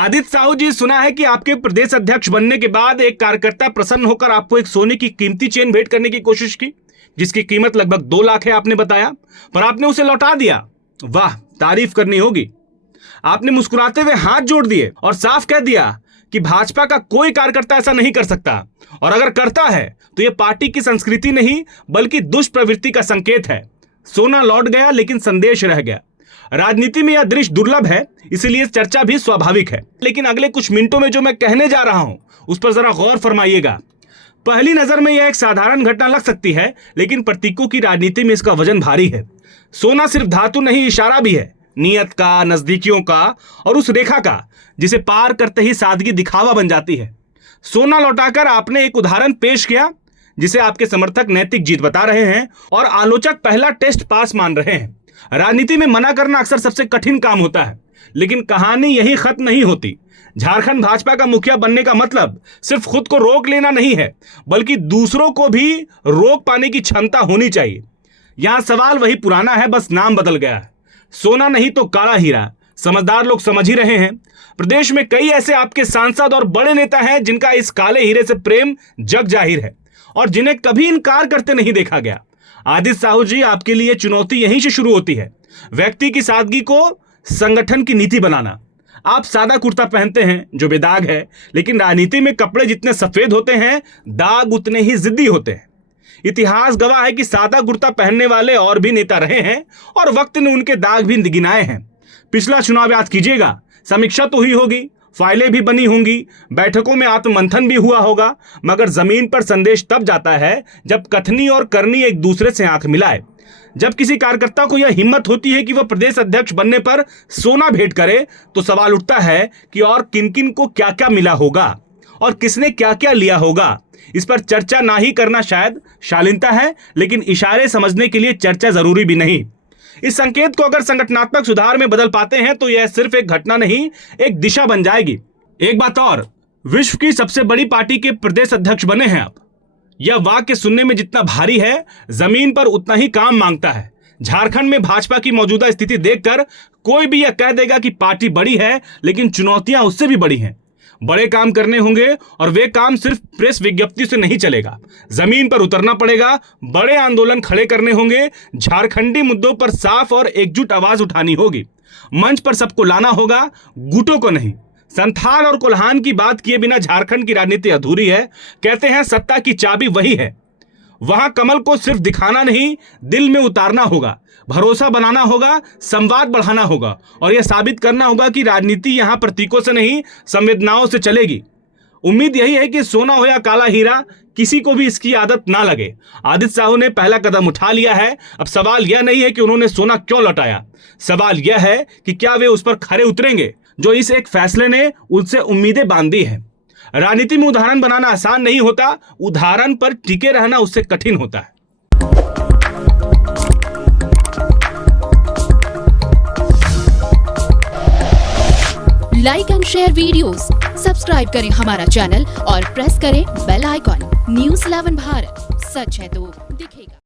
आदित्य साहू जी, सुना है कि आपके प्रदेश अध्यक्ष बनने के बाद एक कार्यकर्ता प्रसन्न होकर आपको एक सोने की कीमती चेन भेंट करने की कोशिश की, जिसकी कीमत लगभग 2 लाख है आपने बताया, पर आपने उसे लौटा दिया। वाह, तारीफ करनी होगी। आपने मुस्कुराते हुए हाथ जोड़ दिए और साफ कह दिया कि भाजपा का कोई कार्यकर्ता ऐसा नहीं कर सकता, और अगर करता है तो यह पार्टी की संस्कृति नहीं बल्कि दुष्प्रवृत्ति का संकेत है। सोना लौट गया लेकिन संदेश रह गया। राजनीति में यह दृश्य दुर्लभ है, इसलिए चर्चा भी स्वाभाविक है। लेकिन अगले कुछ मिनटों में जो मैं कहने जा रहा हूं उस पर जरा गौर फरमाइएगा। पहली नजर में यह एक साधारण घटना लग सकती है, लेकिन प्रतीकों की राजनीति में इसका वजन भारी है। सोना सिर्फ धातु नहीं, इशारा भी है, नियत का, नजदीकियों का और उस रेखा का जिसे पार करते ही सादगी दिखावा बन जाती है। सोना लौटाकर आपने एक उदाहरण पेश किया जिसे आपके समर्थक नैतिक जीत बता रहे हैं और आलोचक पहला टेस्ट पास मान रहे हैं। राजनीति में मना करना अक्सर सबसे कठिन काम होता है, लेकिन कहानी यही खत्म नहीं होती। झारखंड भाजपा का मुखिया बनने का मतलब सिर्फ खुद को रोक लेना नहीं है, बल्कि दूसरों को भी रोक पाने की क्षमता होनी चाहिए। यहां सवाल वही पुराना है, बस नाम बदल गया है। सोना नहीं तो काला हीरा। समझदार लोग समझ ही रहे हैं। प्रदेश में कई ऐसे आपके सांसद और बड़े नेता हैं जिनका इस काले हीरे से प्रेम जग जाहिर है और जिन्हें कभी इनकार करते नहीं देखा गया। आदित्य साहू जी, आपके लिए चुनौती यहीं से शुरू होती है। व्यक्ति की सादगी को संगठन की नीति बनाना। आप सादा कुर्ता पहनते हैं जो बेदाग है, लेकिन राजनीति में कपड़े जितने सफेद होते हैं, दाग उतने ही जिद्दी होते हैं। इतिहास गवाह है कि सादा कुर्ता पहनने वाले और भी नेता रहे हैं और वक्त ने उनके दाग भी गिनाए हैं। पिछला चुनाव याद कीजिएगा, समीक्षा तो हुई होगी, फाइलें भी बनी होंगी, बैठकों में आत्ममंथन भी हुआ होगा, मगर जमीन पर संदेश तब जाता है जब कथनी और करनी एक दूसरे से आंख मिलाए। जब किसी कार्यकर्ता को यह हिम्मत होती है कि वह प्रदेश अध्यक्ष बनने पर सोना भेंट करे, तो सवाल उठता है कि और किन किन को क्या क्या मिला होगा और किसने क्या क्या लिया होगा। इस पर चर्चा ना ही करना शायद शालीनता है, लेकिन इशारे समझने के लिए चर्चा जरूरी भी नहीं। इस संकेत को अगर संगठनात्मक सुधार में बदल पाते हैं तो यह सिर्फ एक घटना नहीं, एक दिशा बन जाएगी। एक बात और, विश्व की सबसे बड़ी पार्टी के प्रदेश अध्यक्ष बने हैं आप। यह वाक्य सुनने में जितना भारी है, जमीन पर उतना ही काम मांगता है। झारखंड में भाजपा की मौजूदा स्थिति देखकर कोई भी यह कह देगा कि पार्टी बड़ी है, लेकिन चुनौतियां उससे भी बड़ी हैं। बड़े काम करने होंगे और वे काम सिर्फ प्रेस विज्ञप्ति से नहीं चलेगा। जमीन पर उतरना पड़ेगा, बड़े आंदोलन खड़े करने होंगे, झारखंडी मुद्दों पर साफ और एकजुट आवाज उठानी होगी। मंच पर सबको लाना होगा, गुटों को नहीं। संथाल और कोल्हान की बात किए बिना झारखंड की राजनीति अधूरी है। कहते हैं सत्ता की चाबी वही है। वहां कमल को सिर्फ दिखाना नहीं, दिल में उतारना होगा, भरोसा बनाना होगा, संवाद बढ़ाना होगा और यह साबित करना होगा कि राजनीति यहां प्रतीकों से नहीं, संवेदनाओं से चलेगी। उम्मीद यही है कि सोना हो या काला हीरा, किसी को भी इसकी आदत ना लगे। आदित्य साहू ने पहला कदम उठा लिया है। अब सवाल यह नहीं है कि उन्होंने सोना क्यों लौटाया, सवाल यह है कि क्या वे उस पर खरे उतरेंगे जो इस एक फैसले ने उनसे उम्मीदें बांधी हैं। राजनीति में उदाहरण बनाना आसान नहीं होता, उदाहरण पर टिके रहना उससे कठिन होता है। Like and share videos, subscribe करें हमारा चैनल और प्रेस करें बेल आइकॉन। News 11 भारत, सच है तो दिखेगा।